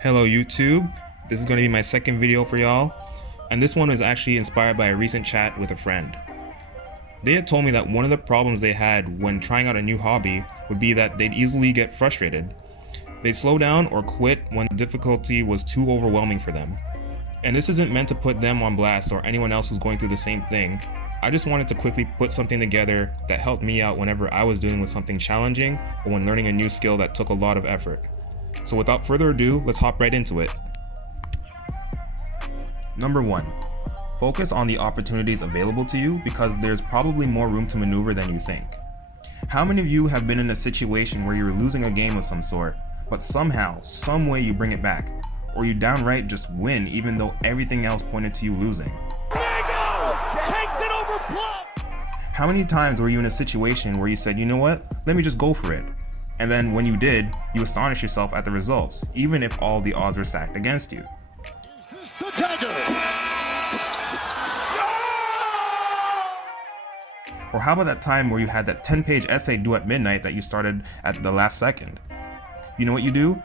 Hello YouTube, this is going to be my second video for y'all, and this one was actually inspired by a recent chat with a friend. They had told me that one of the problems they had when trying out a new hobby would be that they'd easily get frustrated. They'd slow down or quit when the difficulty was too overwhelming for them. And this isn't meant to put them on blast or anyone else who's going through the same thing. I just wanted to quickly put something together that helped me out whenever I was dealing with something challenging or when learning a new skill that took a lot of effort. So without further ado, let's hop right into it. Number 1. Focus on the opportunities available to you because there's probably more room to maneuver than you think. How many of you have been in a situation where you're losing a game of some sort, but somehow, some way you bring it back, or you downright just win even though everything else pointed to you losing? Takes it over block. How many times were you in a situation where you said, you know what, let me just go for it? And then when you did, you astonished yourself at the results, even if all the odds were stacked against you. Is this the dagger? Or how about that time where you had that 10-page essay due at midnight that you started at the last second? You know what you do?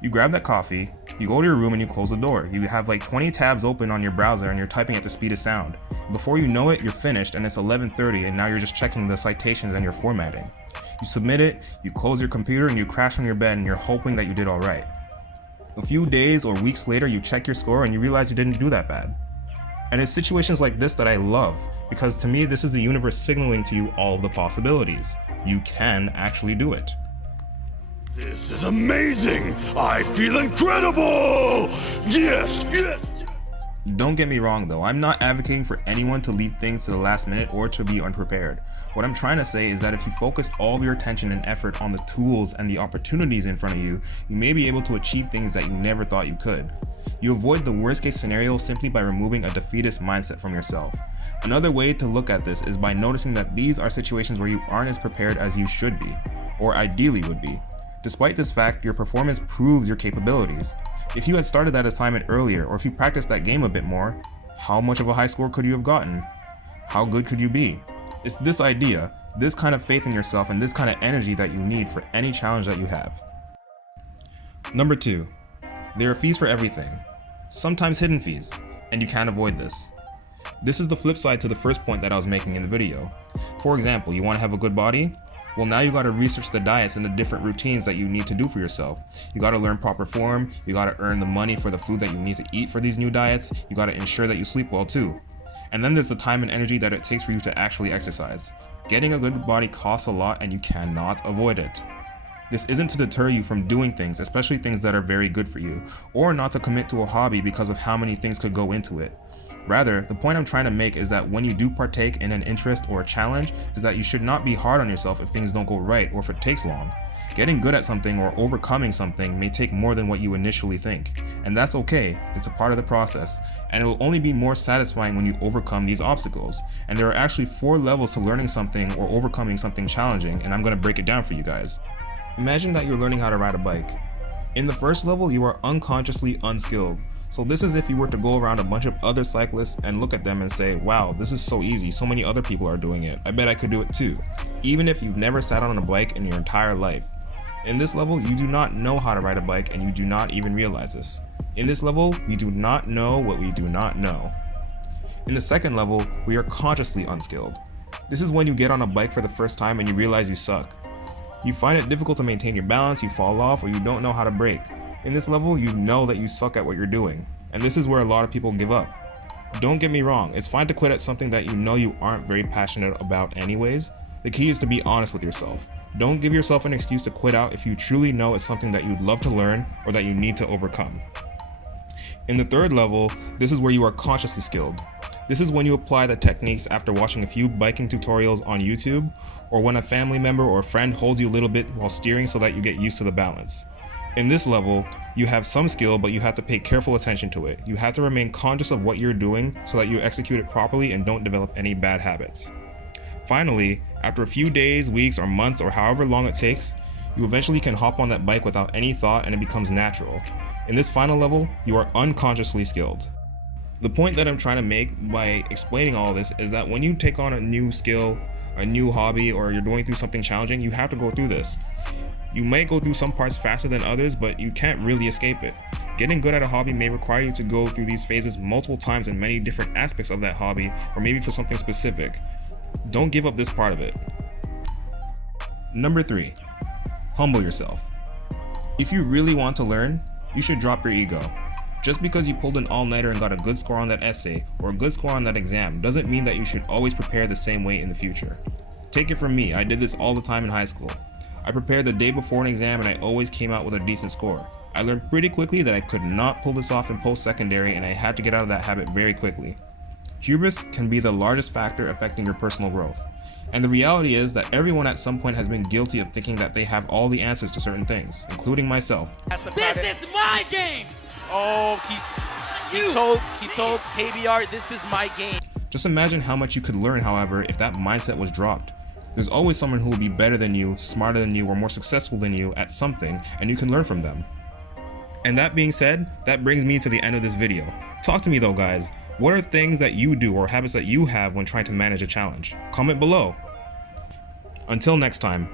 You grab that coffee, you go to your room and you close the door. You have like 20 tabs open on your browser and you're typing at the speed of sound. Before you know it, you're finished and it's 11:30 and now you're just checking the citations and you're formatting. You submit it, you close your computer and you crash on your bed and you're hoping that you did alright. A few days or weeks later you check your score and you realize you didn't do that bad. And it's situations like this that I love, because to me this is the universe signaling to you all of the possibilities. You can actually do it. This is amazing! I feel incredible! Yes, yes! Don't get me wrong though, I'm not advocating for anyone to leave things to the last minute or to be unprepared. What I'm trying to say is that if you focus all of your attention and effort on the tools and the opportunities in front of you, you may be able to achieve things that you never thought you could. You avoid the worst case scenario simply by removing a defeatist mindset from yourself. Another way to look at this is by noticing that these are situations where you aren't as prepared as you should be, or ideally would be. Despite this fact, your performance proves your capabilities. If you had started that assignment earlier, or if you practiced that game a bit more, how much of a high score could you have gotten? How good could you be? It's this idea, this kind of faith in yourself, and this kind of energy that you need for any challenge that you have. Number 2. There are fees for everything. Sometimes hidden fees, and you can't avoid this. This is the flip side to the first point that I was making in the video. For example, you want to have a good body? Well, now you gotta research the diets and the different routines that you need to do for yourself. You gotta learn proper form, you gotta earn the money for the food that you need to eat for these new diets, you gotta ensure that you sleep well too. And then there's the time and energy that it takes for you to actually exercise. Getting a good body costs a lot and you cannot avoid it. This isn't to deter you from doing things, especially things that are very good for you, or not to commit to a hobby because of how many things could go into it. Rather, the point I'm trying to make is that when you do partake in an interest or a challenge, is that you should not be hard on yourself if things don't go right or if it takes long. Getting good at something or overcoming something may take more than what you initially think, and that's okay, it's a part of the process, and it will only be more satisfying when you overcome these obstacles. And there are actually 4 levels to learning something or overcoming something challenging, and I'm going to break it down for you guys. Imagine that you're learning how to ride a bike. In the first level, you are unconsciously unskilled. So this is if you were to go around a bunch of other cyclists and look at them and say, wow, this is so easy, so many other people are doing it, I bet I could do it too. Even if you've never sat on a bike in your entire life. In this level, you do not know how to ride a bike and you do not even realize this. In this level, we do not know what we do not know. In the second level, we are consciously unskilled. This is when you get on a bike for the first time and you realize you suck. You find it difficult to maintain your balance, you fall off, or you don't know how to brake. In this level, you know that you suck at what you're doing, and this is where a lot of people give up. Don't get me wrong, it's fine to quit at something that you know you aren't very passionate about anyways. The key is to be honest with yourself. Don't give yourself an excuse to quit out if you truly know it's something that you'd love to learn or that you need to overcome. In the third level, this is where you are consciously skilled. This is when you apply the techniques after watching a few biking tutorials on YouTube, or when a family member or a friend holds you a little bit while steering so that you get used to the balance. In this level, you have some skill, but you have to pay careful attention to it. You have to remain conscious of what you're doing so that you execute it properly and don't develop any bad habits. Finally, after a few days, weeks, or months, or however long it takes, you eventually can hop on that bike without any thought and it becomes natural. In this final level, you are unconsciously skilled. The point that I'm trying to make by explaining all this is that when you take on a new skill, a new hobby, or you're going through something challenging, you have to go through this. You might go through some parts faster than others, but you can't really escape it. Getting good at a hobby may require you to go through these phases multiple times in many different aspects of that hobby, or maybe for something specific. Don't give up this part of it. Number 3, humble yourself. If you really want to learn, you should drop your ego. Just because you pulled an all-nighter and got a good score on that essay or a good score on that exam doesn't mean that you should always prepare the same way in the future. Take it from me, I did this all the time in high school. I prepared the day before an exam and I always came out with a decent score. I learned pretty quickly that I could not pull this off in post-secondary and I had to get out of that habit very quickly. Hubris can be the largest factor affecting your personal growth. And the reality is that everyone at some point has been guilty of thinking that they have all the answers to certain things, including myself. This is my game! Oh, he told KBR, this is my game. Just imagine how much you could learn, however, if that mindset was dropped. There's always someone who will be better than you, smarter than you, or more successful than you at something, and you can learn from them. And that being said, that brings me to the end of this video. Talk to me though, guys. What are things that you do or habits that you have when trying to manage a challenge? Comment below. Until next time.